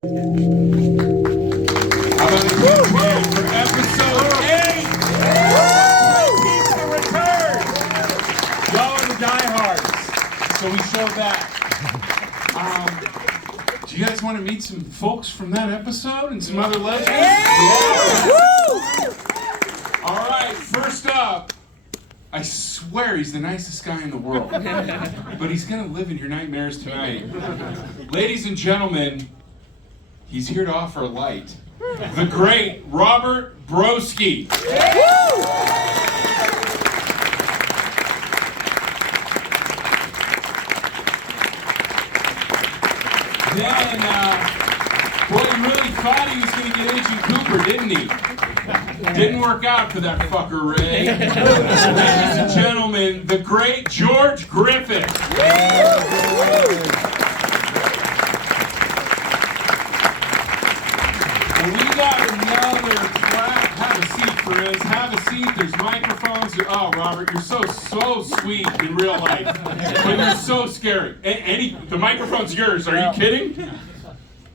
How about a huge hand for episode 8? Peaks the return. Y'all are the diehards, so we show that. Do you guys want to meet some folks from that episode and some other legends? Yeah. All right, first up, I swear he's the nicest guy in the world, but he's gonna live in your nightmares tonight. Ladies and gentlemen, he's here to offer a light. The great Robert Broski. Then, boy, you really thought he was going to get Agent Cooper, didn't he? Didn't work out for that fucker, Ray. Ladies and gentlemen, the great George Griffith. We got another clap. Have a seat, friends. Have a seat. There's microphones. Oh, Robert, you're so sweet in real life. But you're so scary. The microphone's yours. Are you kidding?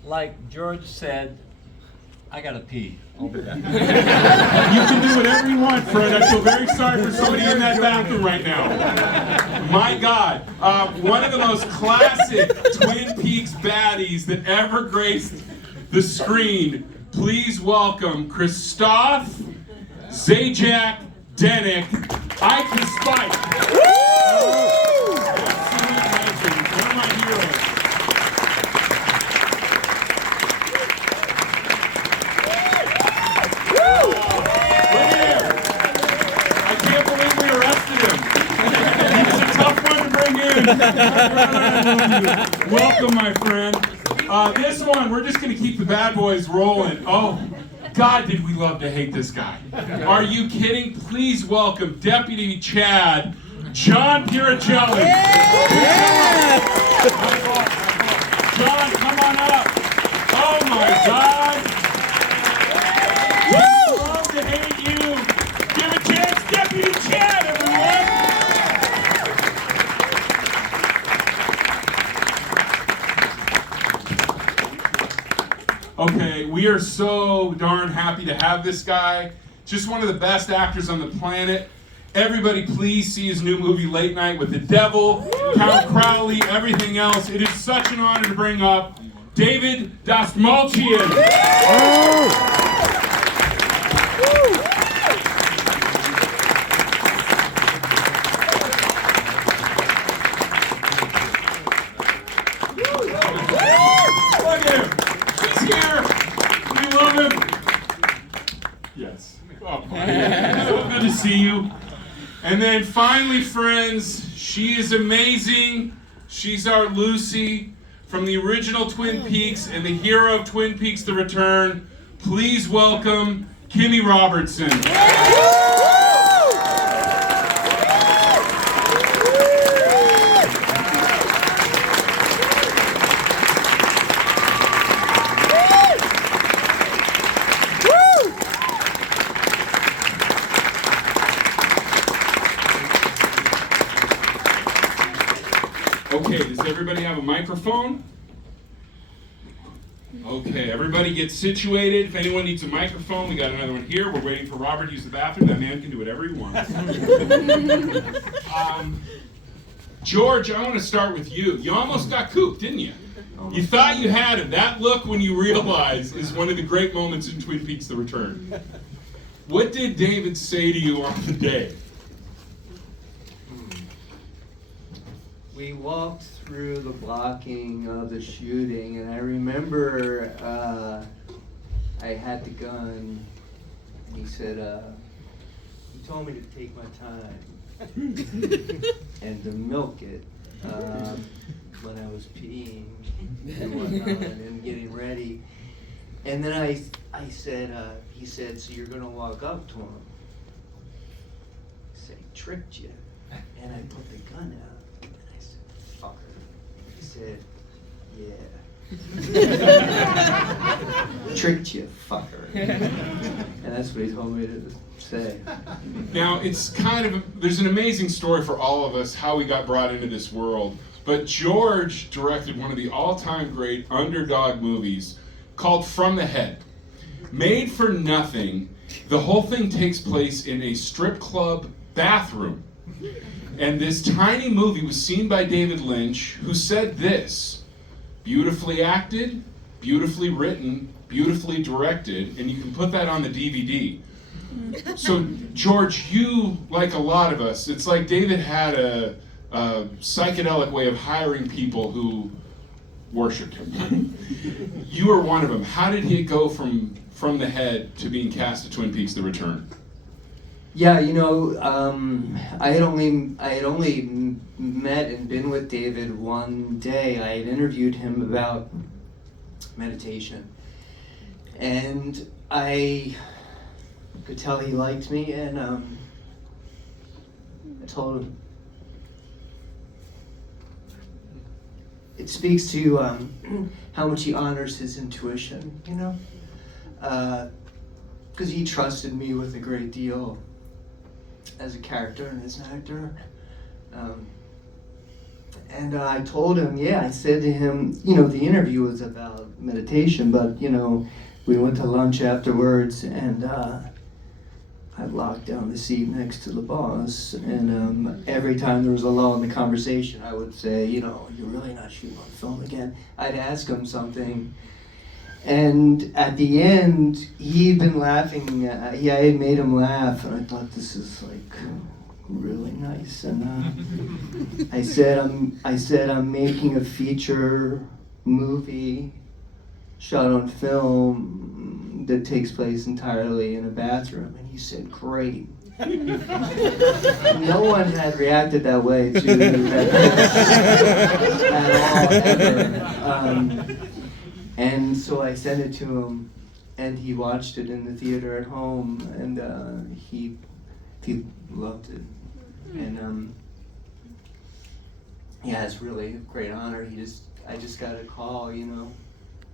Like George said, I gotta pee. I'll be back. You can do whatever you want, Fred. I feel very sorry for somebody in that bathroom right now. My God. One of the most classic Twin Peaks baddies that ever graced the screen. Please welcome Christophe Zajac-Denek, Ike Spike. Absolute legend. One of my heroes. Look at him. I can't believe we arrested him. He's a tough one to bring in. Welcome, my friend. This one, we're just going to keep the bad boys rolling. Oh, God, did we love to hate this guy. Are you kidding? Please welcome Deputy Chad, John Pirruccello. Yeah. John, come on up. Oh, my God. We love to hate you. Give a chance, Deputy Chad, everyone. Okay, we are so darn happy to have this guy. Just one of the best actors on the planet. Everybody please see his new movie, Late Night with the Devil, Count Crowley, everything else. It is such an honor to bring up David Dastmalchian. Look at him. He's here. We love him. Yes. Oh, so good to see you. And then finally, friends, she is amazing. She's our Lucy from the original Twin Peaks and the hero of Twin Peaks: The Return. Please welcome Kimmy Robertson. Okay, does everybody have a microphone? Okay, everybody get situated. If anyone needs a microphone, we got another one here. We're waiting for Robert to use the bathroom. That man can do whatever he wants. George, I want to start with you. You almost got cooped, didn't you? You thought you had him. That look when you realize is one of the great moments in Twin Peaks: The Return. What did David say to you on the day? We walked through the blocking of the shooting, and I remember I had the gun, and he said, he told me to take my time and to milk it when I was peeing and whatnot and getting ready. And then I said, he said, so you're gonna walk up to him? I said, he tricked you. And I put the gun out. He said, yeah. Tricked you, fucker. And that's what he told me to say. Now, it's kind of, there's an amazing story for all of us how we got brought into this world. But George directed one of the all-time great underdog movies. called From the Head. Made for nothing, the whole thing takes place in a strip club bathroom. And this tiny movie was seen by David Lynch, who said this: beautifully acted, beautifully written, beautifully directed, and you can put that on the DVD. So, George, you, like a lot of us, it's like David had a psychedelic way of hiring people who worshipped him. You were one of them. How did he go from the Head to being cast at Twin Peaks: The Return? Yeah, you know, I had only met and been with David one day. I had interviewed him about meditation, and I could tell he liked me, and I told him. It speaks to how much he honors his intuition, you know, because he trusted me with a great deal as a character and as an actor. And I told him, I said to him, you know, the interview was about meditation, but, you know, we went to lunch afterwards, and I locked down the seat next to the boss, and every time there was a lull in the conversation, I would say, you know, you're really not shooting on film again. I'd ask him something, and at the end, he'd been laughing. I had made him laugh, and I thought, this is like really nice. And I said, I'm making a feature movie shot on film that takes place entirely in a bathroom. And he said, great. No one had reacted that way to that at all, ever. And so I sent it to him, and he watched it in the theater at home, and he loved it. And it's really a great honor. I just got a call, you know.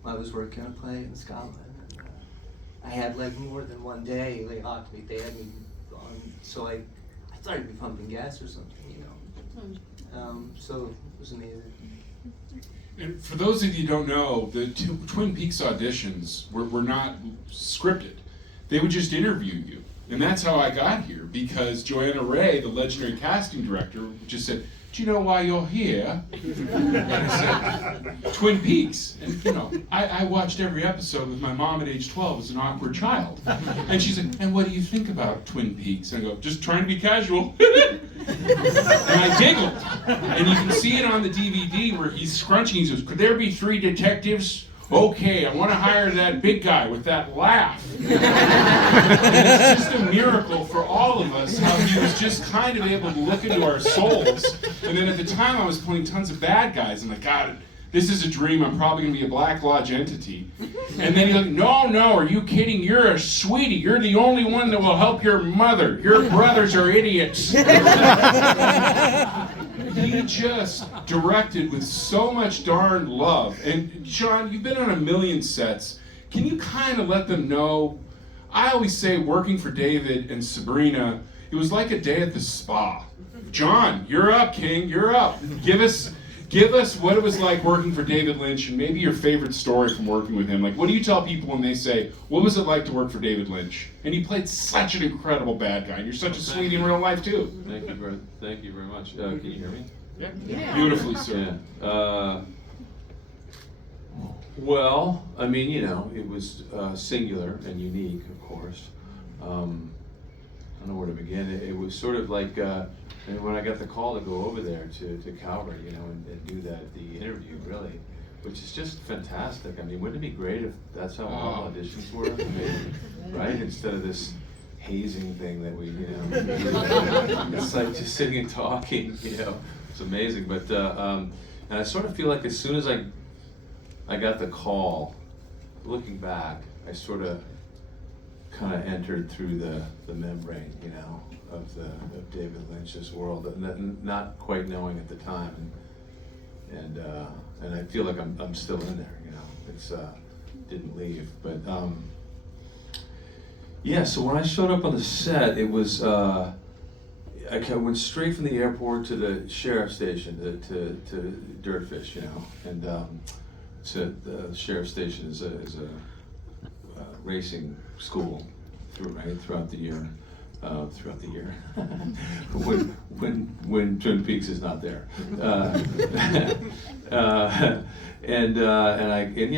I was working a play in Scotland. And, I had like more than one day. They had me on, so I thought I'd be pumping gas or something, you know. So it was amazing. And for those of you who don't know, the Twin Peaks auditions were not scripted. They would just interview you. And that's how I got here, because Joanna Ray, the legendary casting director, just said, do you know why you're here? And I said, Twin Peaks. And you know, I watched every episode with my mom at age 12 as an awkward child. And she's like, and what do you think about Twin Peaks? And I go, just trying to be casual. And I giggled. And you can see it on the DVD where he's scrunching. He says, could there be 3 detectives? Okay, I want to hire that big guy with that laugh. And it's just a miracle for all of us how he was just kind of able to look into our souls. And then at the time I was playing tons of bad guys. I'm like, God, this is a dream. I'm probably going to be a Black Lodge entity. And then he's like, no, are you kidding? You're a sweetie. You're the only one that will help your mother. Your brothers are idiots. He just directed with so much darn love. And Sean, you've been on a million sets. Can you kind of let them know? I always say working for David and Sabrina, it was like a day at the spa. John, you're up, King, you're up. Give us what it was like working for David Lynch, and maybe your favorite story from working with him. Like, what do you tell people when they say, what was it like to work for David Lynch? And he played such an incredible bad guy, and you're such a sweetie in real life, too. Thank you very much. Can you hear me? Yeah. Beautifully, sir. Yeah. Well, I mean, you know, it was singular and unique, of course. I don't know where to begin. It was sort of like when I got the call to go over there to Calgary, you know, and do the interview, really, which is just fantastic. I mean, wouldn't it be great if that's how all auditions were? I mean, right? Instead of this hazing thing that we, you know, it's like just sitting and talking, you know. It's amazing. But and I sort of feel like as soon as I got the call, looking back, I sort of kind of entered through the membrane, you know, of David Lynch's world, and not quite knowing at the time, and I feel like I'm still in there, you know. It's didn't leave, but yeah. So when I showed up on the set, it was I went straight from the airport to the sheriff's station to Dirtfish, you know, and said the sheriff's station is a racing school throughout the year. when Twin Peaks is not there. And you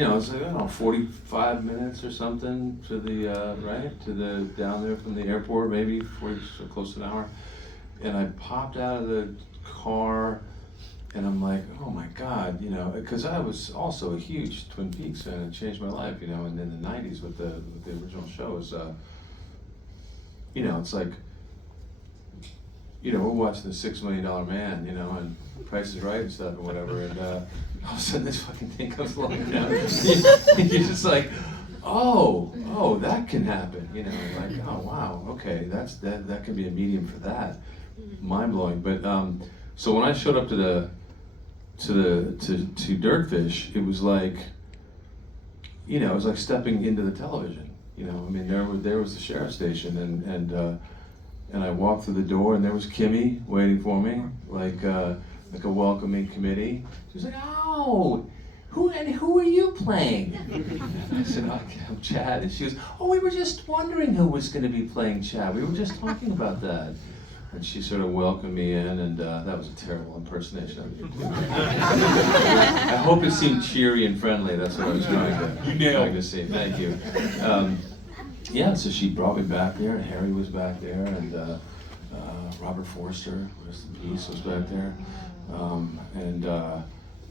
know, it's like, I don't know, 45 minutes or something to the down there from the airport, maybe 40, so close to an hour. And I popped out of the car, and I'm like, oh my God, you know, because I was also a huge Twin Peaks fan. It changed my life, you know, and in the 90s with the original shows, you know, it's like, you know, we're watching the $6 Million Man, you know, and Price is Right and stuff and whatever, and all of a sudden this fucking thing comes along down. You're just like, oh, that can happen, you know, like, oh wow, okay, that could be a medium for that. Mind blowing. But so when I showed up to Dirtfish, it was like, you know, it was like stepping into the television. You know, I mean, there was the sheriff's station, and I walked through the door, and there was Kimmy waiting for me, like a welcoming committee. She was like, "Oh, who are you playing?" I said, "I'm Chad," and she goes, "Oh, we were just wondering who was going to be playing Chad. We were just talking about that." And she sort of welcomed me in, and that was a terrible impersonation of you. I hope it seemed cheery and friendly. That's what I was trying to say. Thank you. Yeah, so she brought me back there, and Harry was back there, and Robert Forster, rest in peace, was back there, and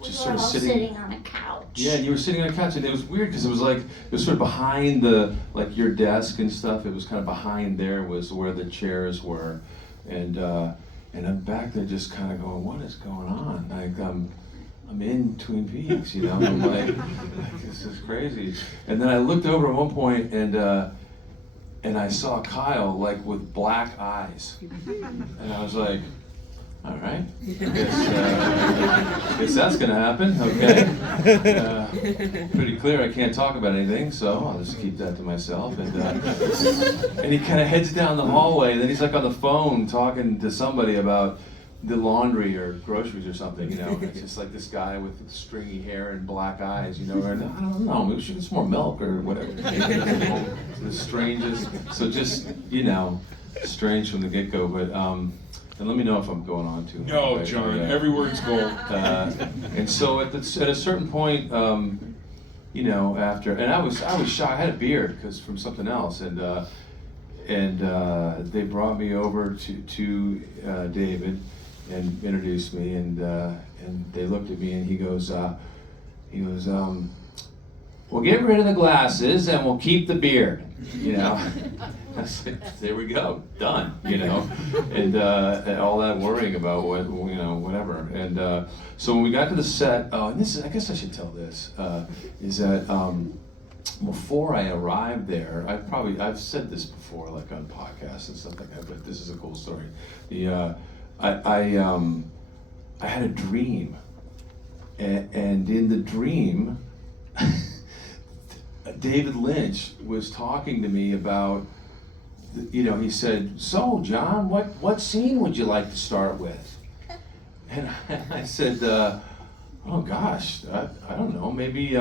just sort of sitting on a couch. Yeah, and you were sitting on a couch, and it was weird because it was sort of behind your desk and stuff. It was kind of behind there was where the chairs were, and I'm back there just kind of going, what is going on? Like I'm in Twin Peaks, you know. I'm like this is crazy. And then I looked over at one point, and I saw Kyle like with black eyes, and I was like, all right, guess that's gonna happen. Okay, pretty clear. I can't talk about anything, so I'll just keep that to myself. And he kind of heads down the hallway, and then he's like on the phone talking to somebody about the laundry or groceries or something, you know. And it's just like this guy with stringy hair and black eyes, you know. And I don't know, maybe we should get some more milk or whatever. The strangest. So just, you know, strange from the get-go, but. And let me know if I'm going on too. No, John, every word's gold. And so at a certain point, you know, after, and I was shocked. I had a beard because from something else, and they brought me over to David and introduced me, and they looked at me, and he goes, we'll get rid of the glasses and we'll keep the beard, you know. I said, there we go, done, you know, and all that worrying about what, you know, whatever. And so when we got to the set, and this is, I guess I should tell this, is that before I arrived there, I've said this before, like on podcasts and stuff like that, but this is a cool story. I had a dream, and in the dream, David Lynch was talking to me about, you know, he said, "So, John, what scene would you like to start with?" And I said, "Oh gosh, I don't know. Maybe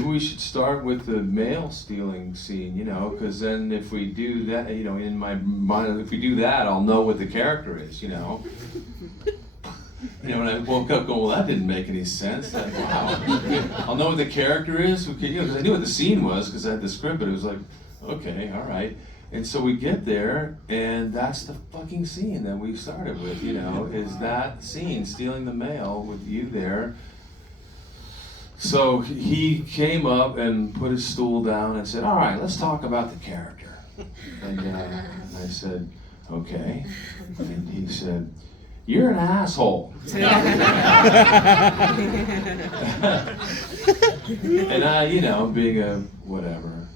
we should start with the mail stealing scene, you know, because then if we do that, you know, in my mind, if we do that, I'll know what the character is, you know." You know, and I woke up going, well, that didn't make any sense. Wow. I'll know what the character is. You know, because I knew what the scene was because I had the script, but it was like, okay, all right. And so we get there, and that's the fucking scene that we started with, you know, is that scene, stealing the mail with you there. So he came up and put his stool down and said, all right, let's talk about the character. And I said, okay. And he said, you're an asshole. And I, you know, being a whatever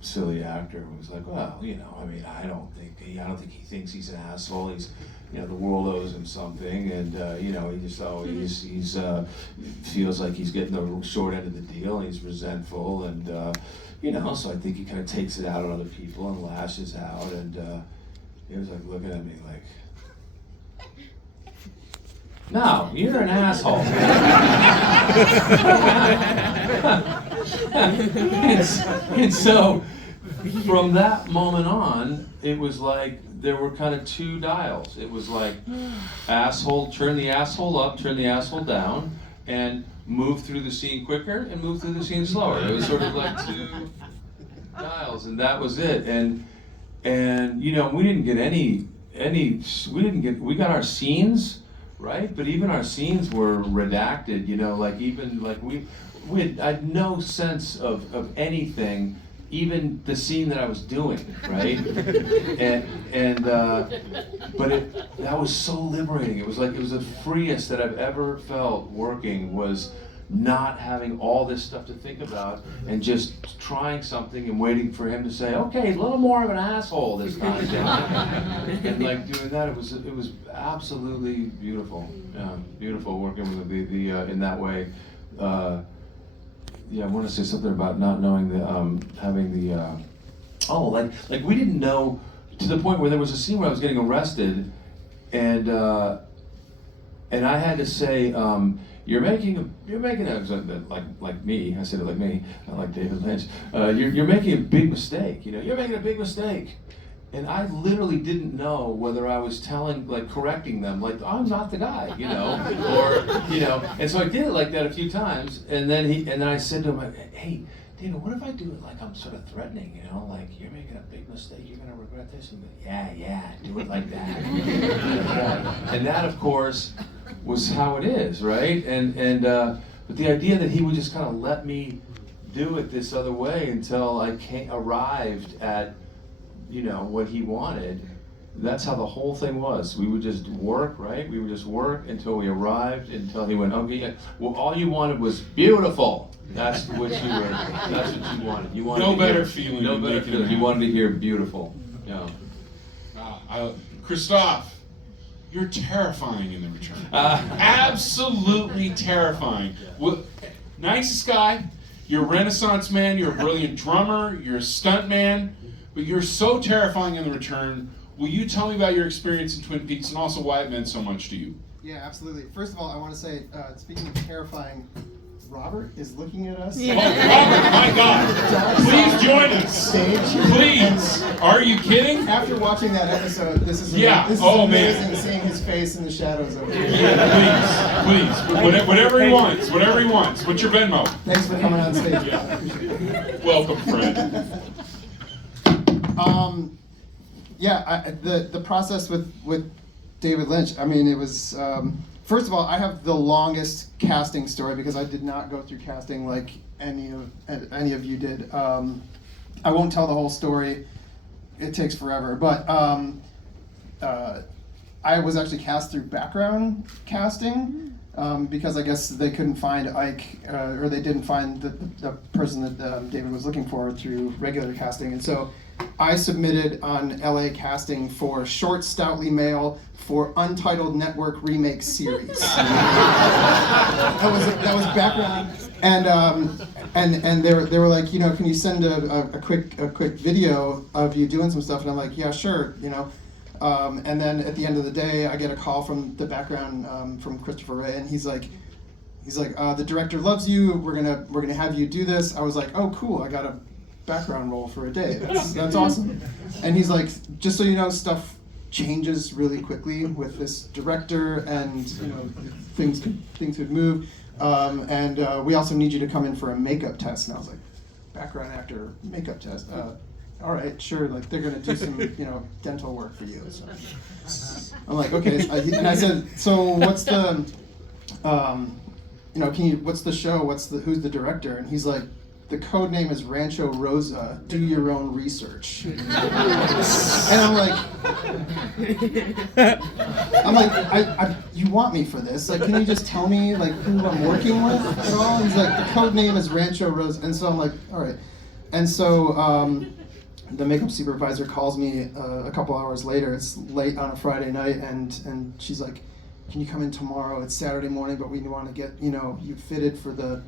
silly actor, was like, well, you know, I mean, I don't think he thinks he's an asshole. He's, you know, the world owes him something, and you know, he just always feels like he's getting the short end of the deal. And he's resentful, and you know, so I think he kind of takes it out on other people and lashes out, and he was like looking at me like. No, you're an asshole. and so, from that moment on, it was like there were kind of two dials. It was like asshole, turn the asshole up, turn the asshole down, and move through the scene quicker and move through the scene slower. It was sort of like two dials, and that was it. And you know, we didn't get we got our scenes, right? But even our scenes were redacted, you know, like even like I had no sense of anything, even the scene that I was doing, right? But that was so liberating. It was the freest that I've ever felt working, was not having all this stuff to think about and just trying something and waiting for him to say, okay, a little more of an asshole this time, John. And like doing that, it was absolutely beautiful. Yeah, beautiful working with the in that way. Yeah, I want to say something about not knowing having the like we didn't know, to the point where there was a scene where I was getting arrested, and I had to say, you're making a like me. I said it like me, not like David Lynch. You're making a big mistake. You know, you're making a big mistake. And I literally didn't know whether I was correcting them, like, I'm not the guy, you know, or, you know. And so I did it like that a few times, and then I said to him, hey, David, what if I do it like I'm sort of threatening, you know, like, you're making a big mistake, you're gonna regret this, and yeah, do it like that. And that, of course, was how it is, right? But the idea that he would just kind of let me do it this other way until I arrived at, you know, what he wanted. That's how the whole thing was. We would just work, right? We would just work until we arrived, until he went, okay, well, all you wanted was beautiful. That's what you wanted. You wanted no better feeling. No better feeling. You wanted to hear beautiful. Yeah. Christophe, you're terrifying in The Return. Absolutely terrifying. Well, nicest guy. You're a Renaissance man. You're a brilliant drummer. You're a stunt man. But you're so terrifying in The Return. Will you tell me about your experience in Twin Peaks and also why it meant so much to you? Yeah, absolutely. First of all, I want to say, speaking of terrifying, Robert is looking at us. Yeah. Oh, Robert, my God. Please join us. Stage. Please. Are you kidding? After watching that episode, this is amazing man. Seeing his face in the shadows over here. Yeah, please. Whatever he wants. Whatever he wants. What's your Venmo? Thanks for coming on stage. Yeah. Welcome, Fred. The process with David Lynch, I mean, it was, first of all, I have the longest casting story because I did not go through casting like any of you did. I won't tell the whole story, it takes forever, but I was actually cast through background casting because I guess they couldn't find Ike, or they didn't find the person that David was looking for through regular casting, and so I submitted on LA Casting for Short Stoutly Male for Untitled Network Remake Series. that was background, and they were like, you know, can you send a quick video of you doing some stuff? And I'm like, yeah, sure, you know. And then at the end of the day, I get a call from the background from Christopher Ray, and he's like, the director loves you. We're gonna have you do this. I was like, oh, cool. I got a background role for a day. That's awesome. And he's like, just so you know, stuff changes really quickly with this director, and you know, things could move. And we also need you to come in for a makeup test. And I was like, background actor makeup test. All right, sure. Like they're gonna do some, you know, dental work for you. So I'm like, okay. And I said, so what's the, you know, what's the show? Who's the director? And he's like, the code name is Rancho Rosa. Do your own research. And I'm like, you want me for this? Like, can you just tell me like who I'm working with at all? And he's like, the code name is Rancho Rosa. And so I'm like, all right. And so the makeup supervisor calls me a couple hours later. It's late on a Friday night, and she's like, can you come in tomorrow? It's Saturday morning, but we want to get, you know, you fitted for the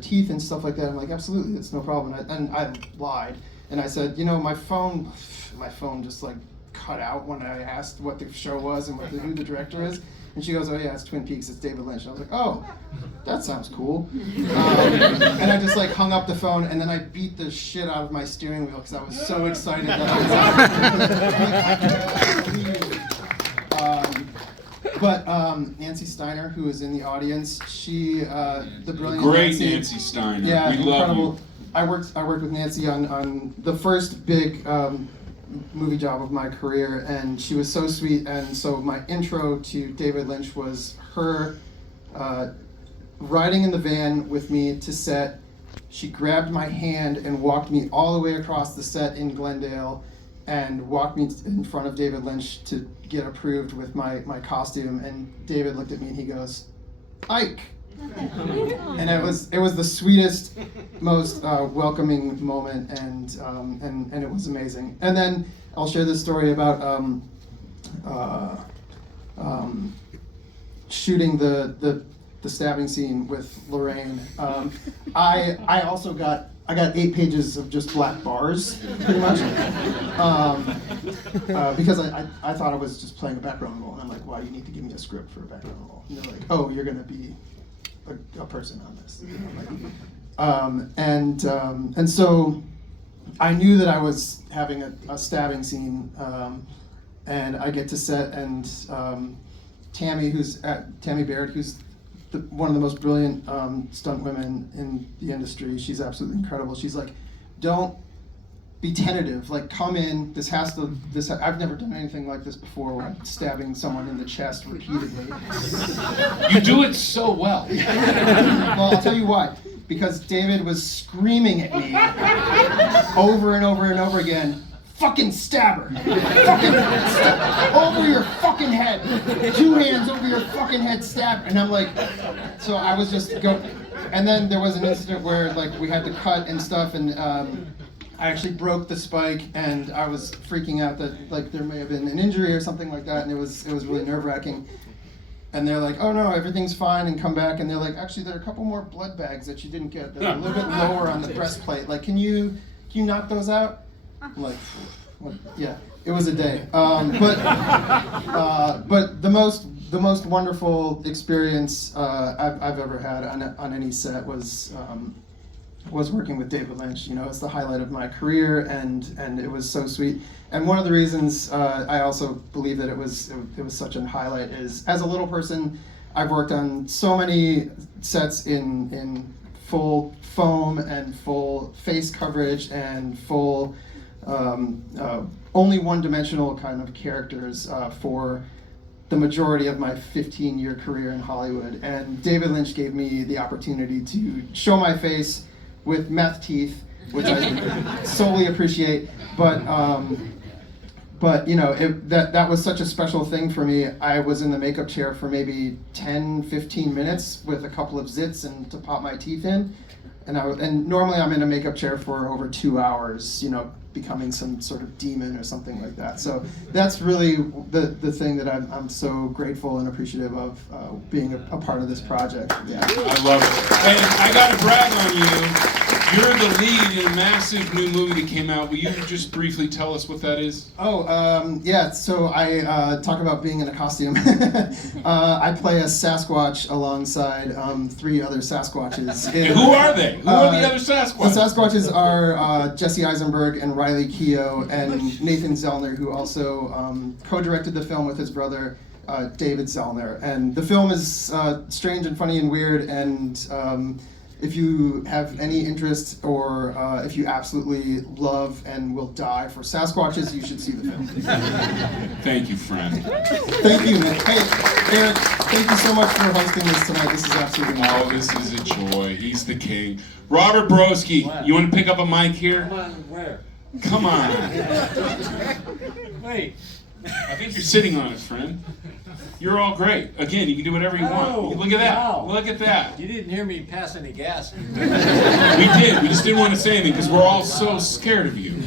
teeth and stuff like that. I'm like, absolutely, it's no problem. And I lied, and I said, you know, my phone just like cut out when I asked what the show was and who the director is. And she goes, oh yeah, it's Twin Peaks, it's David Lynch. And I was like, oh, that sounds cool. And I just like hung up the phone, and then I beat the shit out of my steering wheel because I was so excited that I was But Nancy Steiner, who is in the audience, she, the brilliant Great Nancy Steiner. Yeah, we incredible. love you. I worked with Nancy on the first big movie job of my career, and she was so sweet. And so my intro to David Lynch was her riding in the van with me to set. She grabbed my hand and walked me all the way across the set in Glendale and walked me in front of David Lynch to get approved with my costume. And David looked at me and he goes, Ike. And it was the sweetest, most welcoming moment, and it was amazing. And then I'll share this story about shooting the stabbing scene with Lorraine. I also got 8 pages of just black bars, pretty much, because I thought I was just playing a background role, and I'm like, wow, you need to give me a script for a background role. And they're like, oh, you're gonna be a person on this. You know, like, and so I knew that I was having a stabbing scene, and I get to set, and Tammy Baird, who's one of the most brilliant stunt women in the industry. She's absolutely incredible. She's like, don't be tentative. Like, come in. I've never done anything like this before, where I'm stabbing someone in the chest repeatedly. You do it so well. Well, I'll tell you why. Because David was screaming at me over and over and over again, fucking stab her. Fucking stab over your fucking head. 2 hands over your fucking head, stab her. And I'm like, so I was just go. And then there was an incident where like we had to cut and stuff, and I actually broke the spike, and I was freaking out that like there may have been an injury or something like that, and it was really nerve-wracking. And they're like, oh no, everything's fine, and come back, and they're like, actually there are a couple more blood bags that you didn't get that are a little bit lower on the breastplate. Like, can you knock those out? I'm like, what? Yeah, it was a day. But the most wonderful experience I've ever had on any set was working with David Lynch. You know, it's the highlight of my career, and it was so sweet. And one of the reasons I also believe that it was such a highlight is, as a little person, I've worked on so many sets in full foam and full face coverage and full only one-dimensional kind of characters for the majority of my 15-year career in Hollywood. And David Lynch gave me the opportunity to show my face with meth teeth, which I solely appreciate, but you know, that was such a special thing for me. I was in the makeup chair for maybe 10-15 minutes with a couple of zits and to pop my teeth in, and normally I'm in a makeup chair for over 2 hours, you know, becoming some sort of demon or something like that. So that's really the thing that I'm so grateful and appreciative of being a part of this project. Yeah. I love it. And I gotta brag on you. You're the lead in a massive new movie that came out. Will you just briefly tell us what that is? Oh, yeah, so I talk about being in a costume. I play a Sasquatch alongside 3 other Sasquatches. And who are they? Who are the other Sasquatches? The Sasquatches are Jesse Eisenberg and Riley Keough and Nathan Zellner, who also co-directed the film with his brother, David Zellner. And the film is strange and funny and weird, and if you have any interest, or if you absolutely love and will die for Sasquatches, you should see the film. Thank you, friend. Thank you, Nick. Hey, Eric, thank you so much for hosting this tonight. This is absolutely Oh, this is a joy. He's the king. Robert Broski, What? you want to pick up a mic here? Come on, where? Come on. Wait. I think you're sitting on it, friend. You're all great. Again, you can do whatever you Oh, want. Look at that. wow. Look at that. You didn't hear me pass any gas. We did. We just didn't want to say anything because we're all so scared of you.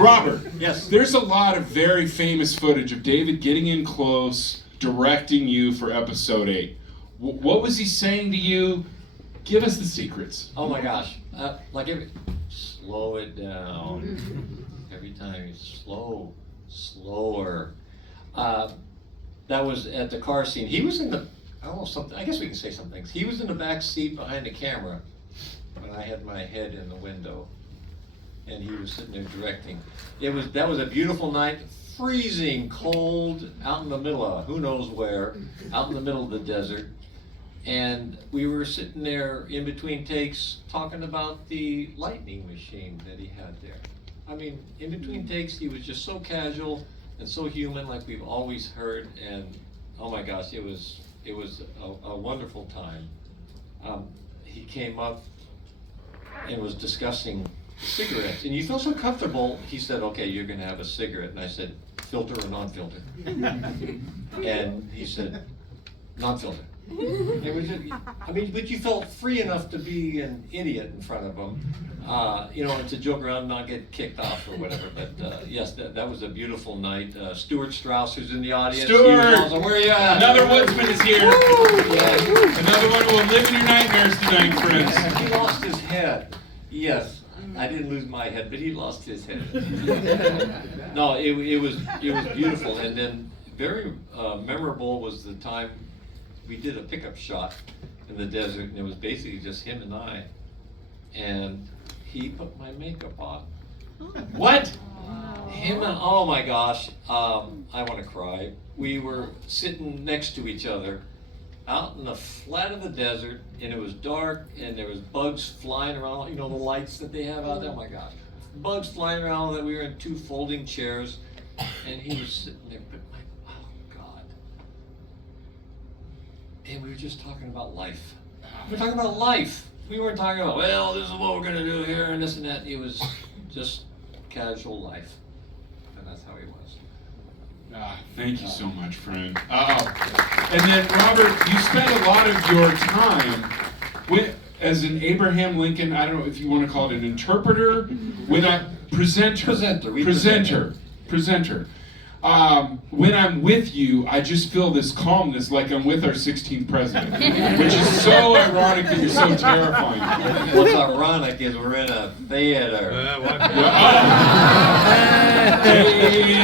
Robert. Yes. There's a lot of very famous footage of David getting in close, directing you for episode 8. What was he saying to you? Give us the secrets. Oh my gosh. Slow it down. Every time you slow slower. That was at the car scene. He was in the, I don't know, something, I guess we can say some things. He was in the back seat behind the camera when I had my head in the window, and he was sitting there directing. That was a beautiful night, freezing cold, out in the middle of who knows where, out in the middle of the desert. And we were sitting there in between takes talking about the lightning machine that he had there. I mean, in between takes, he was just so casual and so human, like we've always heard. And oh my gosh, it was a wonderful time. He came up and was discussing cigarettes, and you felt so comfortable. He said, "Okay, you're going to have a cigarette," and I said, "Filter or non-filter?" And he said, "Non-filter." It was just, I mean, but you felt free enough to be an idiot in front of him, you know, to joke around and not get kicked off or whatever. But yes, that was a beautiful night. Stuart Strauss, who's in the audience. Stuart! Also, where are you at? Another woodsman is here. Yeah. Another one who will live in your nightmares tonight, friends. He lost his head. Yes, I didn't lose my head, but he lost his head. No, it was beautiful, and then very memorable was the time we did a pickup shot in the desert, and it was basically just him and I, and he put my makeup on. What? Him and, oh my gosh, I want to cry. We were sitting next to each other out in the flat of the desert, and it was dark, and there was bugs flying around, you know, the lights that they have out there, oh my gosh. Bugs flying around, that we were in 2 folding chairs, and he was sitting there, but my, oh God. And we were just talking about life. We were talking about life. We weren't talking about, well, this is what we're gonna do here, and this and that. It was just casual life, and that's how he was. Thank you so much, friend. And then, Robert, you spent a lot of your time as an Abraham Lincoln, I don't know if you want to call it an interpreter, when a presenter. When I'm with you, I just feel this calmness like I'm with our 16th president, which is so ironic that you're so terrifying. What's ironic is we're in a theater.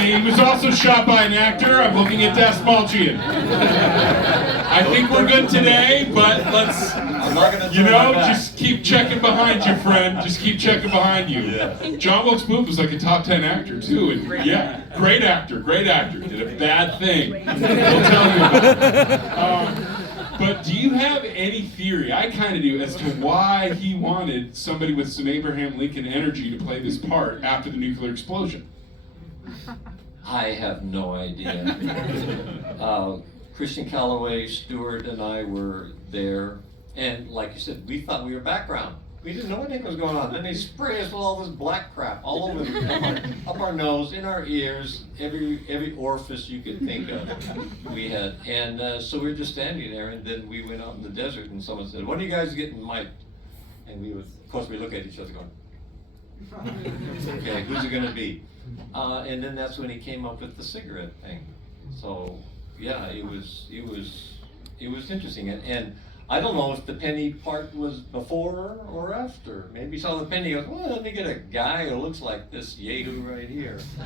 He was also shot by an actor. I'm looking at Dastmalchian. I think we're good today, but let's, you know, just keep checking behind you, friend. Just keep checking behind you. Yeah. John Wilkes Booth was like a top 10 actor, too. And yeah, great actor. Did a bad thing. We'll tell you about it. But do you have any theory, I kind of do, as to why he wanted somebody with some Abraham Lincoln energy to play this part after the nuclear explosion? I have no idea. Christian Calloway, Stewart, and I were there, and like you said, we thought we were background. We didn't know anything was going on. Then they spray us with all this black crap all over, up our nose, in our ears, every orifice you could think of. We had, and so we were just standing there, and then we went out in the desert, and someone said, "When are you guys getting mic'd?" And we would, of course, we look at each other going, "Okay, who's it gonna be?" And then that's when he came up with the cigarette thing. So yeah, it was interesting, and I don't know if the penny part was before or after. Maybe saw the penny, goes, well, let me get a guy who looks like this yahoo right here. I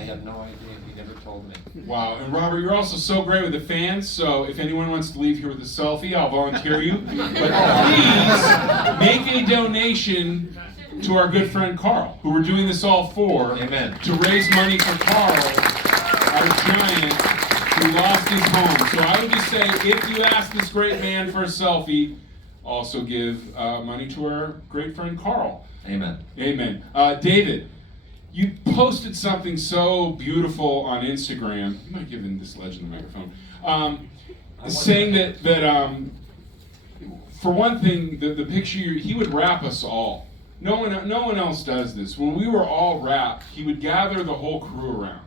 have no idea. He never told me. Wow, and Robert, you're also so great with the fans, so if anyone wants to leave here with a selfie, I'll volunteer you. But please make a donation to our good friend Carl, who we're doing this all for. Amen. To raise money for Carl, our giant, who lost his home. So I would just say, if you ask this great man for a selfie, also give money to our great friend Carl. Amen. Amen. David, you posted something so beautiful on Instagram. You might give this legend the microphone. Saying that for one thing, the picture, he would wrap us all. No one else does this. When we were all wrapped, he would gather the whole crew around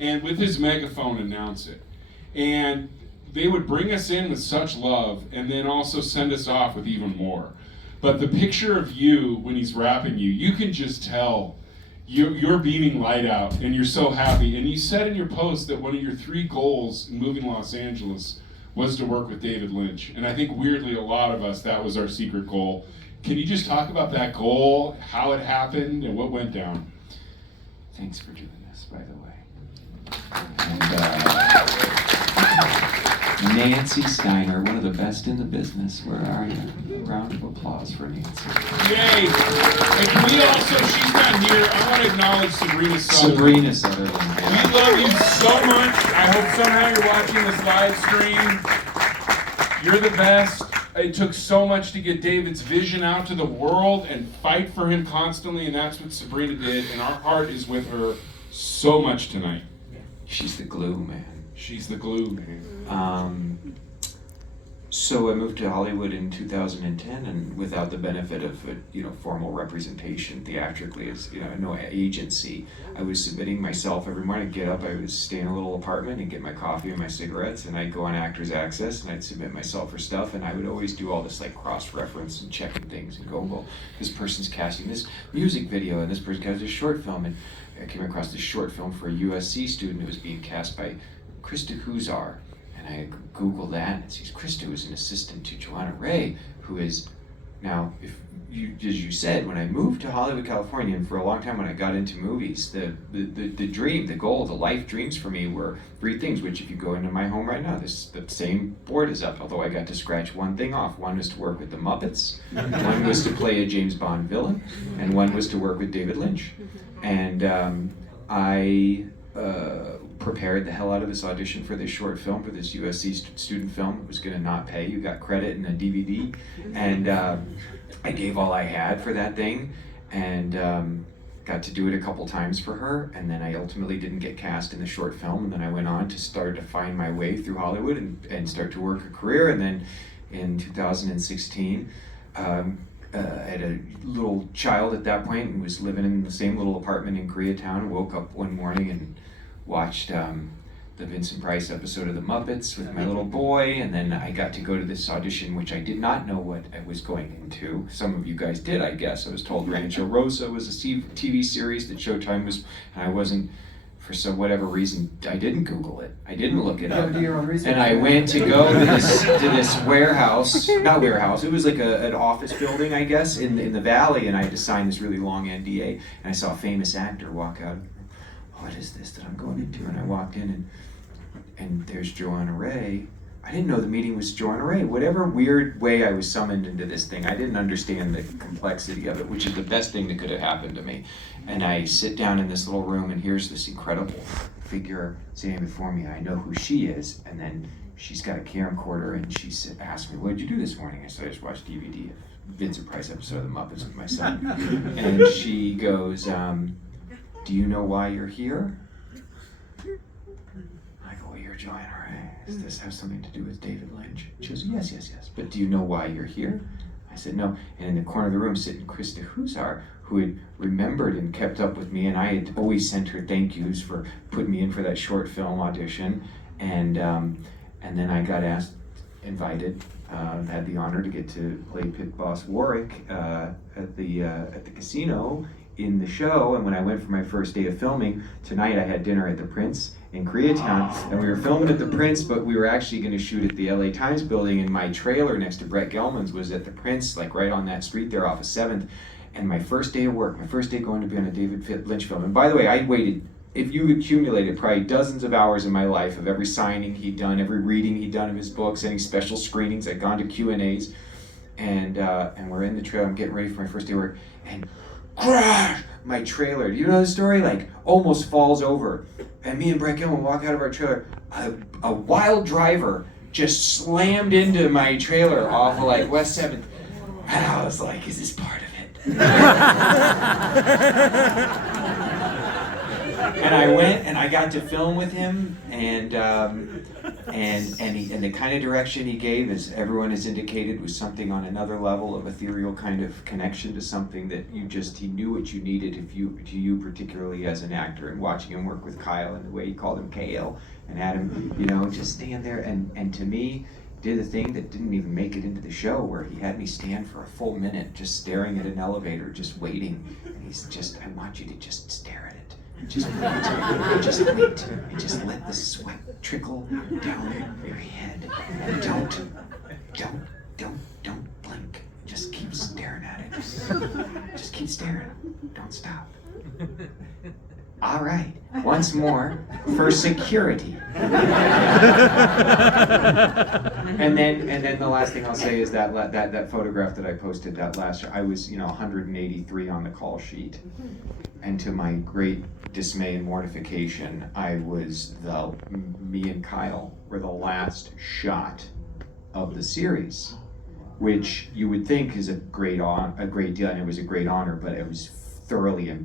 and with his megaphone announce it. And they would bring us in with such love and then also send us off with even more. But the picture of you when he's wrapping you, you can just tell you're beaming light out and you're so happy. And you said in your post that one of your 3 goals in moving Los Angeles was to work with David Lynch. And I think weirdly a lot of us, that was our secret goal. Can you just talk about that goal, how it happened, and what went down? Thanks for doing this, by the way. And Nancy Steiner, one of the best in the business. Where are you? A round of applause for Nancy. Yay! And can we also, she's not here, I want to acknowledge Sabrina Sutherland. Sabrina Sutherland. We love you so much. I hope somehow you're watching this live stream. You're the best. It took so much to get David's vision out to the world and fight for him constantly, and that's what Sabrina did, and our heart is with her so much tonight. She's the glue, man. She's the glue, man. So I moved to Hollywood in 2010, and without the benefit of formal representation theatrically, as no agency, I was submitting myself every morning. I'd get up, I would stay in a little apartment and get my coffee and my cigarettes, and I'd go on Actors Access and I'd submit myself for stuff, and I would always do all this like cross-reference and checking things and go, well, this person's casting this music video and this person casting this short film, and I came across this short film for a USC student who was being cast by Christophe Zajac-Denek. And I Googled that, and it says Krista was an assistant to Joanna Ray, who is now, as you said, when I moved to Hollywood, California, and for a long time when I got into movies, the dream, the goal, the life dreams for me were three things, which if you go into my home right now, the same board is up, although I got to scratch one thing off. One was to work with the Muppets, one was to play a James Bond villain, and one was to work with David Lynch. And I prepared the hell out of this audition for this short film, for this USC student film. It was going to not pay. You got credit and a DVD. And I gave all I had for that thing, and got to do it a couple times for her. And then I ultimately didn't get cast in the short film. And then I went on to start to find my way through Hollywood and start to work a career. And then in 2016, I had a little child at that point and was living in the same little apartment in Koreatown. Woke up one morning and watched the Vincent Price episode of The Muppets with my little boy, and then I got to go to this audition, which I did not know what I was going into. Some of you guys did, I guess. I was told Rancho Rosa was a TV series that Showtime was, and I wasn't, for some whatever reason, I didn't Google it. I didn't look it up. And I went to go to this warehouse, not warehouse, it was like an office building, I guess, in the valley, and I had to sign this really long NDA, and I saw a famous actor walk out. What is this that I'm going into? And I walked in, and there's Joanna Ray. I didn't know the meeting was Joanna Ray. Whatever weird way I was summoned into this thing, I didn't understand the complexity of it, which is the best thing that could have happened to me. And I sit down in this little room, and here's this incredible figure sitting before me. I know who she is, and then she's got a camcorder, and she asked me, "What did you do this morning?" I said, "I just watched DVD of Vincent Price episode of The Muppets with my son." And she goes, "Do you know why you're here?" I go, "Well, you're Joanna Ray. Does this have something to do with David Lynch?" She goes, yes. "But do you know why you're here?" I said, "No." And in the corner of the room sitting Krista Zajac-Denek, who had remembered and kept up with me, and I had always sent her thank yous for putting me in for that short film audition. And then I got invited, had the honor to get to play Pit Boss Warwick at the casino in the show. And when I went for my first day of filming, tonight I had dinner at the Prince in Koreatown, and we were filming at the Prince, but we were actually going to shoot at the LA Times building, and my trailer next to Brett Gelman's was at the Prince, like right on that street there off of 7th. And my first day of work, my first day going to be on a David Lynch film, and by the way, I waited, if you accumulated probably dozens of hours in my life of every signing he'd done, every reading he'd done of his books, any special screenings, I'd gone to Q&As, and we're in the trailer, I'm getting ready for my first day of work, and crash! My trailer, do you know the story? Like, almost falls over. And me and Brett Gilman walk out of our trailer. A wild driver just slammed into my trailer off of like West 7th. And I was like, is this part of it? And I went and I got to film with him, and the kind of direction he gave, as everyone has indicated, was something on another level of ethereal kind of connection to something that he knew what you needed to you particularly as an actor. And watching him work with Kyle and the way he called him Kale and had him, just stand there and to me, did a thing that didn't even make it into the show, where he had me stand for a full minute just staring at an elevator, just waiting. And he's just, "I want you to just stare at it. Just wait, just wait, and just let the sweat trickle down your head. And don't blink. Just keep staring at it. Just keep staring. Don't stop." all right, once more for security. And then the last thing I'll say is that photograph that I posted that last year, I was 183 on the call sheet, and to my great dismay and mortification, me and Kyle were the last shot of the series, which you would think is a great deal, and it was a great honor, but it was thoroughly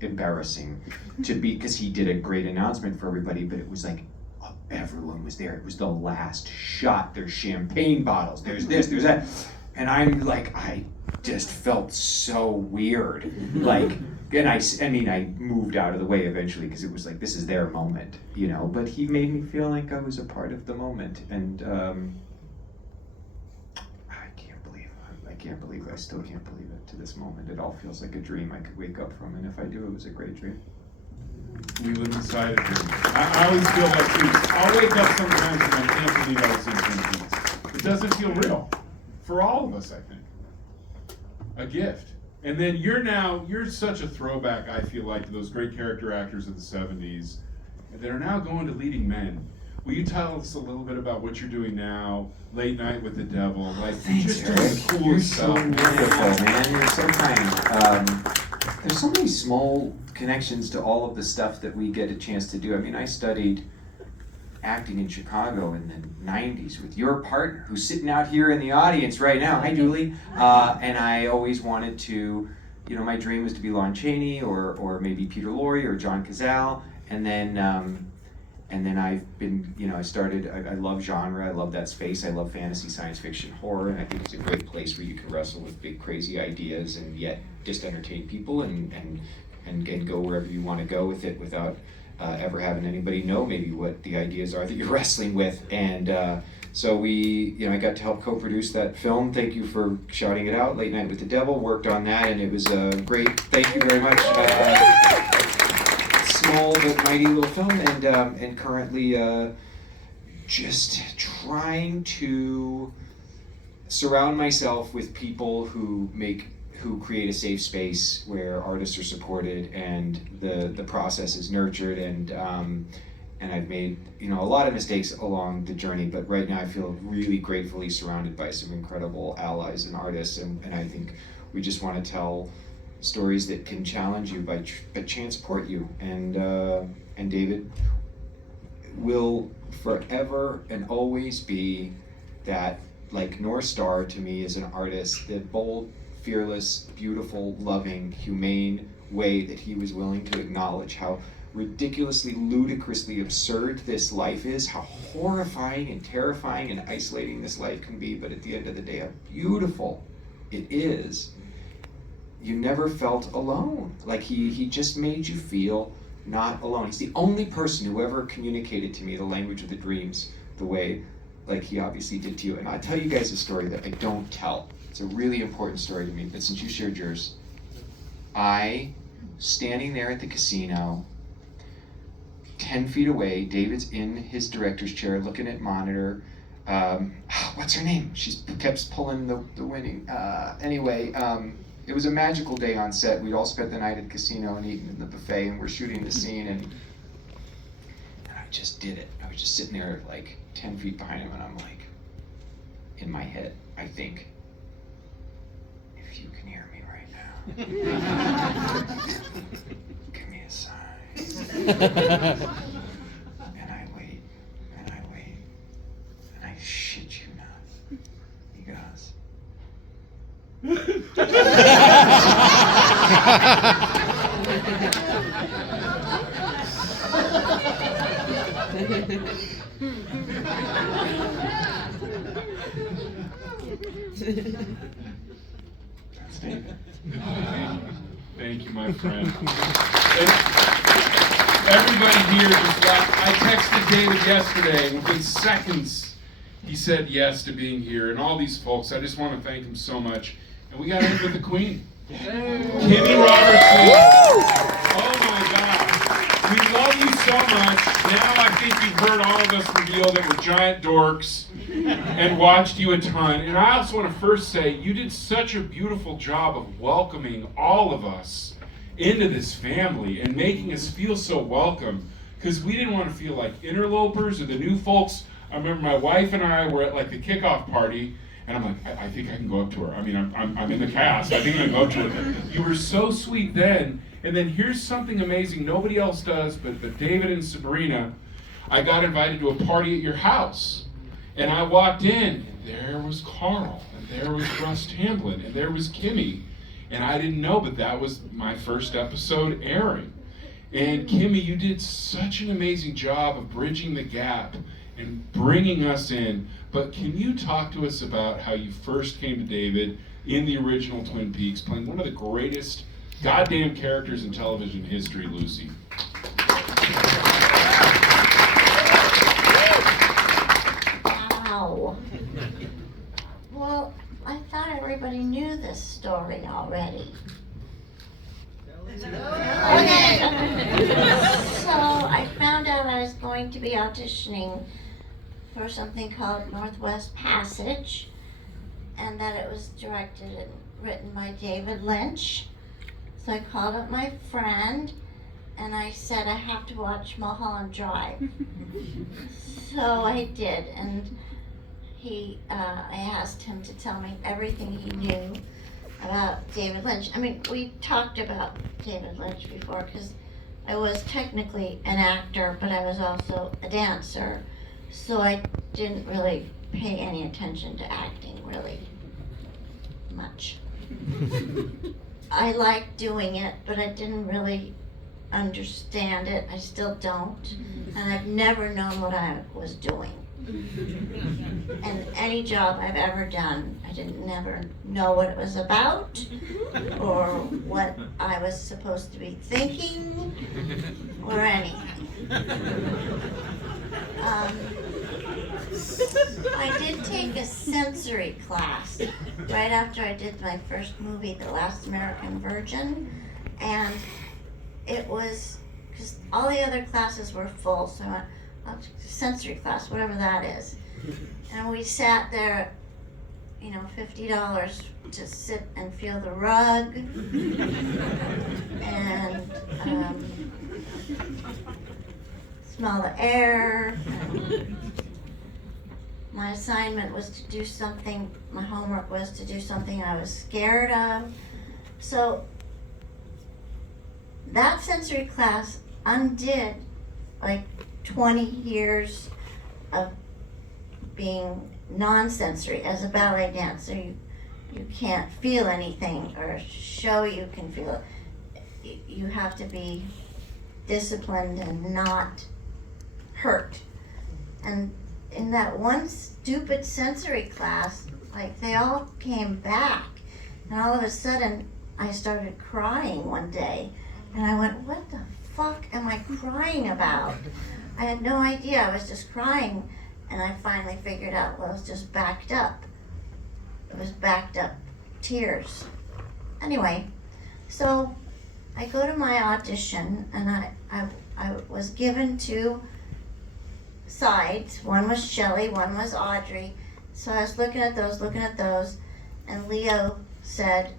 embarrassing to be, because he did a great announcement for everybody, but it was like everyone was there. It was the last shot. There's champagne bottles. There's this. There's that. And I'm like, I just felt so weird. Like, and I moved out of the way eventually because it was like, this is their moment, But he made me feel like I was a part of the moment, and I still can't believe it to this moment. It all feels like a dream I could wake up from, and if I do, it was a great dream. We live inside a dream. I always feel that too. I'll wake up sometimes and I can't believe I was in Twin Peaks. It doesn't feel real. For all of us, I think. A gift. And then you're such a throwback, I feel like, to those great character actors of the 70s that are now going to leading men. Will you tell us a little bit about what you're doing now, Late Night with the Devil? Like, Thanks, just Eric. doing cool You're stuff. so wonderful, man. You're so kind. There's so many small connections to all of the stuff that we get a chance to do. I mean, I studied acting in Chicago in the 90s with your partner, who's sitting out here in the audience right now. Hi, Julie. And I always wanted to, my dream was to be Lon Chaney or maybe Peter Lorre or John Cazale. And then I've been, I love genre, I love that space, I love fantasy, science fiction, horror, and I think it's a great place where you can wrestle with big, crazy ideas and yet just entertain people and go wherever you want to go with it without ever having anybody know maybe what the ideas are that you're wrestling with. And so I got to help co-produce that film. Thank you for shouting it out. Late Night with the Devil, worked on that, and it was great. Thank you very much. Small but mighty little film, and currently just trying to surround myself with people who create a safe space where artists are supported and the process is nurtured, and I've made a lot of mistakes along the journey, but right now I feel really gratefully surrounded by some incredible allies and artists, and I think we just want to tell stories that can challenge you but transport you, and David will forever and always be that like North Star to me as an artist, the bold, fearless, beautiful, loving, humane way that he was willing to acknowledge how ridiculously, ludicrously absurd this life is, how horrifying and terrifying and isolating this life can be, but at the end of the day, how beautiful it is. You never felt alone. Like he just made you feel not alone. He's the only person who ever communicated to me the language of the dreams the way like he obviously did to you. And I'll tell you guys a story that I don't tell. It's a really important story to me, but since you shared yours, standing there at the casino, 10 feet away, David's in his director's chair looking at monitor. What's her name? She kept pulling the winning. It was a magical day on set. We'd all spent the night at the casino and eating in the buffet, and we're shooting the scene, and I just did it. I was just sitting there like 10 feet behind him, and I'm like, in my head, I think, if you can hear me right now, give me a sign. And I wait, and I shit you not. He goes, That's David. Thank you, my friend. Everybody here just laughed. I texted David yesterday, and within seconds, he said yes to being here. And all these folks, I just want to thank him so much. And we got to end with the Queen. Kimmy Robertson. Oh my God. We love you so much. Now I think you've heard all of us reveal that we're giant dorks and watched you a ton. And I also want to first say, you did such a beautiful job of welcoming all of us into this family and making us feel so welcome, because we didn't want to feel like interlopers or the new folks. I remember my wife and I were at like the kickoff party, and I'm like, I think I can go up to her. I mean, I'm in the cast. I think I can go up to her. You were so sweet then. And then here's something amazing nobody else does, but David and Sabrina. I got invited to a party at your house. And I walked in, and there was Carl, and there was Russ Tamblyn, and there was Kimmy. And I didn't know, but that was my first episode airing. And Kimmy, you did such an amazing job of bridging the gap and bringing us in. But can you talk to us about how you first came to David in the original Twin Peaks, playing one of the greatest goddamn characters in television history, Lucy? Wow. Well, I thought everybody knew this story already. Okay. So I found out I was going to be auditioning for something called Northwest Passage, and that it was directed and written by David Lynch. So I called up my friend and I said, I have to watch Mulholland Drive. So I did, and I asked him to tell me everything he knew about David Lynch. I mean, we talked about David Lynch before, because I was technically an actor, but I was also a dancer. So I didn't really pay any attention to acting really much. I liked doing it, but I didn't really understand it. I still don't. And I've never known what I was doing. And any job I've ever done, I didn't never know what it was about or what I was supposed to be thinking or anything. I did take a sensory class right after I did my first movie, The Last American Virgin, and it was, because all the other classes were full, so I went, sensory class, whatever that is. And we sat there, you know, $50 to sit and feel the rug and smell the air. My assignment was to do something, my homework was to do something I was scared of. So that sensory class undid like 20 years of being non-sensory. As a ballet dancer, you can't feel anything or show you can feel it. You have to be disciplined and not hurt. And in that one stupid sensory class, like, they all came back, and all of a sudden I started crying one day, and I went, what the fuck am I crying about? I had no idea. I was just crying, and I finally figured out, well, it was just backed up. It was backed up tears. Anyway, so I go to my audition, and I was given two sides. One was Shelley, one was Audrey. So I was looking at those, and Leo said,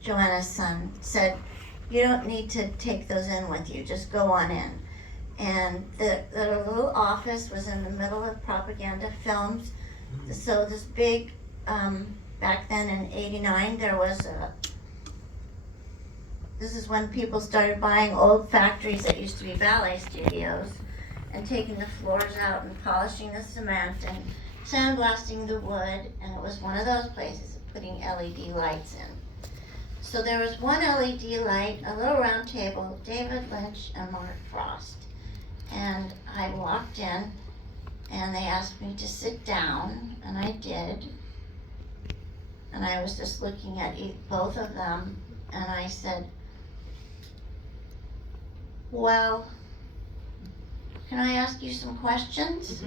Joanna's son said, you don't need to take those in with you, just go on in. And the little office was in the middle of propaganda films. So this big, back then in '89, there was this is when people started buying old factories that used to be ballet studios and taking the floors out and polishing the cement and sandblasting the wood, and it was one of those places putting LED lights in. So there was one LED light, a little round table, David Lynch and Mark Frost. And I walked in, and they asked me to sit down, and I did. And I was just looking at both of them, and I said, well, can I ask you some questions?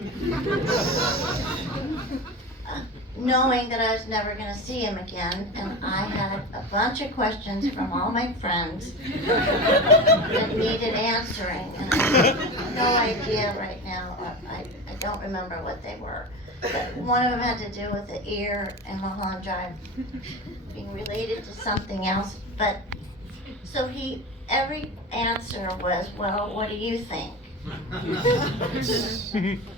Knowing that I was never going to see him again, and I had a bunch of questions from all my friends that needed answering, and I have no idea right now. I don't remember what they were. But one of them had to do with the ear and Mulholland Drive being related to something else. But so every answer was, well, what do you think?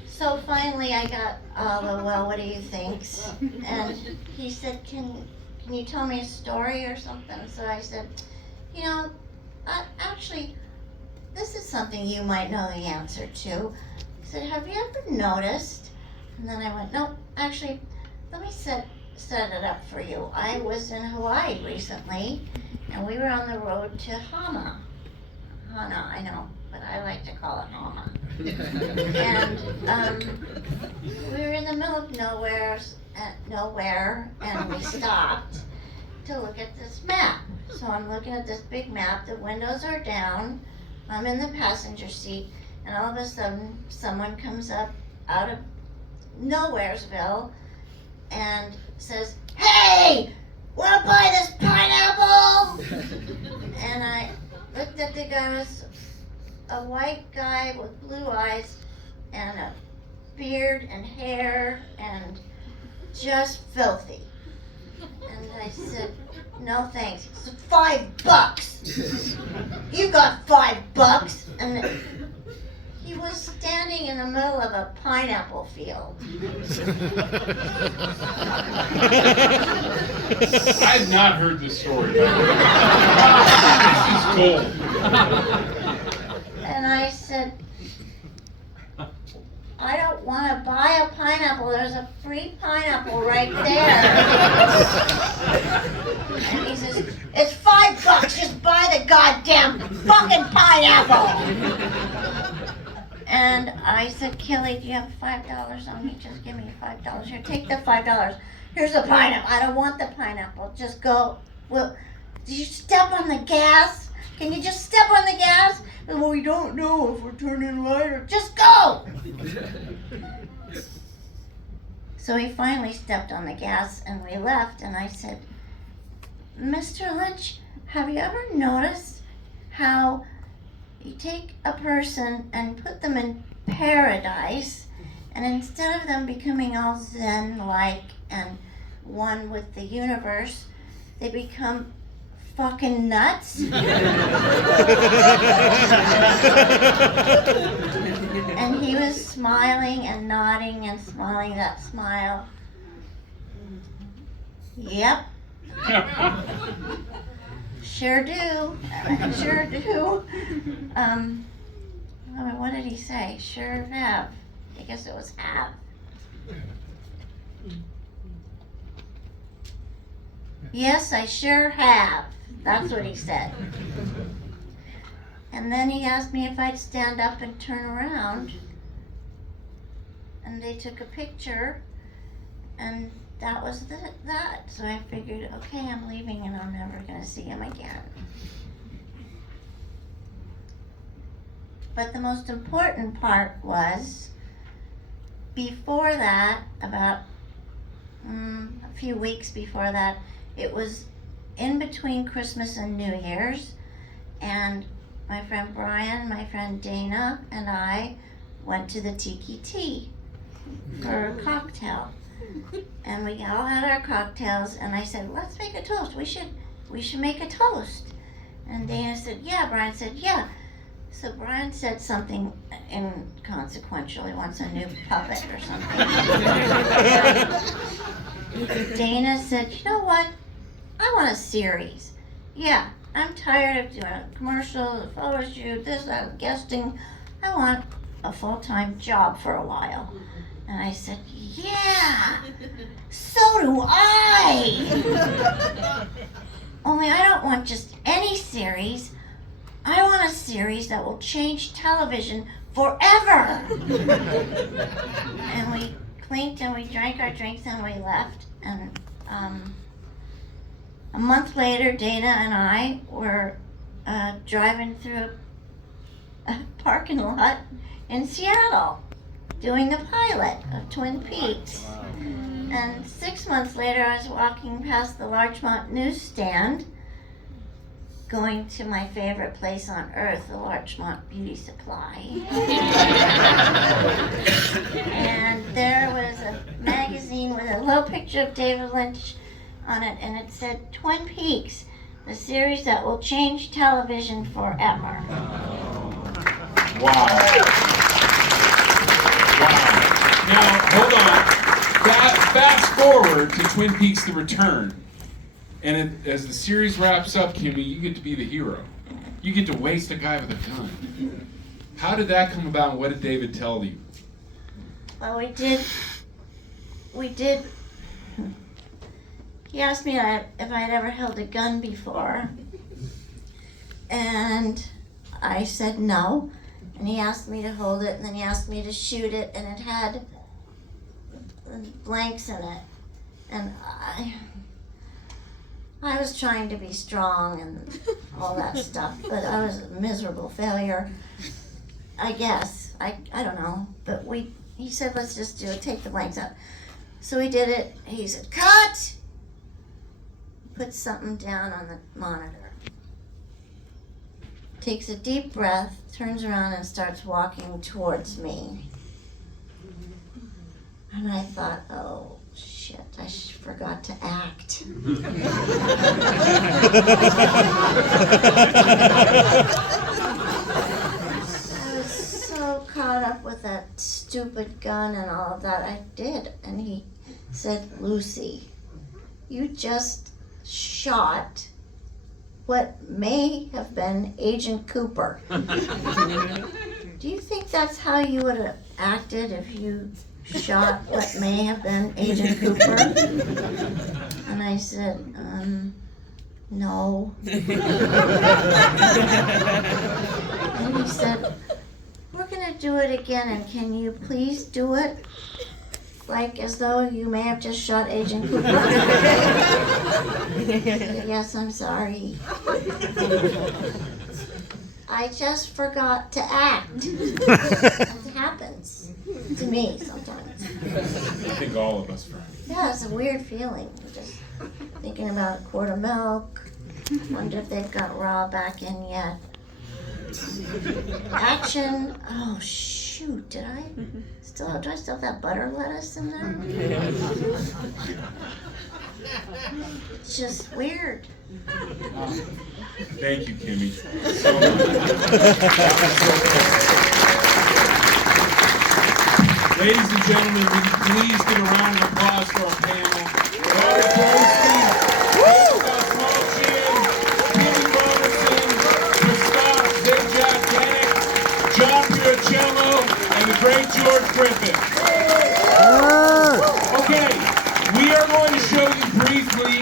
So finally I got all the, well, what do you thinks? And he said, can you tell me a story or something? So I said, actually, this is something you might know the answer to. He said, have you ever noticed? And then I went, no, actually, let me set it up for you. I was in Hawaii recently, and we were on the road to Hana, I know, but I like to call it Hana. And we were in the middle of nowhere, and we stopped to look at this map. So I'm looking at this big map, the windows are down, I'm in the passenger seat, and all of a sudden, someone comes up out of Nowheresville and says, "Hey, wanna buy this pineapple?" And I looked at the guy, was a white guy with blue eyes and a beard and hair and just filthy. And I said, "No thanks." He said, $5. You got $5. And he was standing in the middle of a pineapple field. I've not heard this story. This is gold. And I said, "I don't want to buy a pineapple. There's a free pineapple right there." And he says, "It's $5. Just buy the goddamn fucking pineapple." And I said, "Kelly, do you have $5 on me? Just give me $5. Here, take the $5. Here's the pineapple. I don't want the pineapple. Just go. Well, did you step on the gas? Can you just step on the gas?" "Well, we don't know if we're turning right or..." "Just go!" So he finally stepped on the gas and we left, and I said, "Mr. Lynch, have you ever noticed how you take a person and put them in paradise, and instead of them becoming all Zen-like and one with the universe, they become fucking nuts?" And he was smiling and nodding and smiling that smile. "Yep. Sure do. Sure do." What did he say? Sure have. I guess it was have. "Yes, I sure have." That's what he said. And then he asked me if I'd stand up and turn around. And they took a picture, and that was that. So I figured, okay, I'm leaving and I'm never going to see him again. But the most important part was, before that, about a few weeks before that, it was in between Christmas and New Year's, and my friend Brian, my friend Dana, and I went to the Tiki Tea for a cocktail. And we all had our cocktails, and I said, "Let's make a toast. We should make a toast." And Dana said, "Yeah." Brian said, "Yeah." So Brian said something inconsequential. He wants a new puppet or something. Dana said, "You know what? I want a series. Yeah, I'm tired of doing a commercial, a photo shoot, this, that, guesting. I want a full-time job for a while." And I said, "Yeah, so do I." Only I don't want just any series. I want a series that will change television forever. And we clinked and we drank our drinks and we left. And a month later, Dana and I were driving through a parking lot in Seattle, doing the pilot of Twin Peaks. And 6 months later, I was walking past the Larchmont newsstand, going to my favorite place on earth, the Larchmont Beauty Supply. And there was a magazine with a little picture of David Lynch on it, and it said Twin Peaks, the series that will change television forever. Wow. Now, hold on. Fast forward to Twin Peaks: The Return. And as the series wraps up, Kimmy, you get to be the hero. You get to waste a guy with a gun. How did that come about, and what did David tell you? Well, we did. He asked me if I had ever held a gun before. And I said no. And he asked me to hold it, and then he asked me to shoot it, and it had blanks in it. And I was trying to be strong and all that stuff, but I was a miserable failure, I guess. I don't know. But he said, let's just do it, take the blanks out. So we did it. He said, cut! Put something down on the monitor. Takes a deep breath, turns around and starts walking towards me. And I thought, oh shit, I forgot to act. I was so caught up with that stupid gun and all of that. I did. And he said, Lucy, you just shot what may have been Agent Cooper. Do you think that's how you would have acted if you shot what may have been Agent Cooper? And I said, no. And he said, we're gonna do it again, and can you please do it like as though you may have just shot Agent Cooper? Yes, I'm sorry. I just forgot to act. It happens to me sometimes. I think all of us, Frank. Yeah, it's a weird feeling. Just thinking about a quart of milk. Wonder if they've got raw back in yet. Action. Oh shoot! Do I still have that butter lettuce in there? It's just weird. Thank you, Kimmy, so much. Ladies and gentlemen, will you please give a round of applause for our panel. Eric Edelstein, Dastmalchian, Kimmy Robertson, Christophe Zajac-Denek, John Pirruccello, and the great George Griffith. Okay, we are going to show you briefly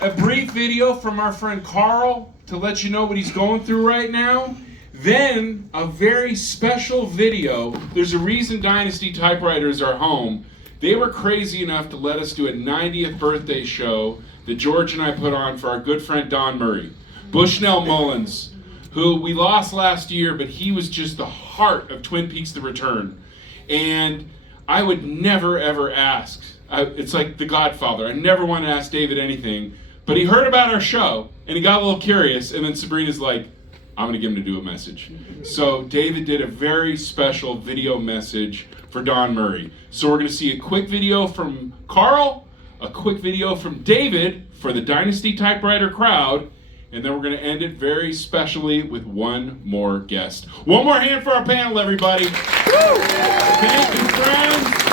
a brief video from our friend Carl to let you know what he's going through right now. Then a very special video. There's a reason Dynasty Typewriters are home. They were crazy enough to let us do a 90th birthday show that George and I put on for our good friend Don Murray. Bushnell Mullins, who we lost last year, but he was just the heart of Twin Peaks: The Return. And I would never ever ask. It's like The Godfather. I never want to ask David anything. But he heard about our show, and he got a little curious, and then Sabrina's like, I'm going to get him to do a message. So David did a very special video message for Don Murray. So we're going to see a quick video from Carl, a quick video from David for the Dynasty Typewriter crowd, and then we're going to end it very specially with one more guest. One more hand for our panel, everybody. Thank you, friends.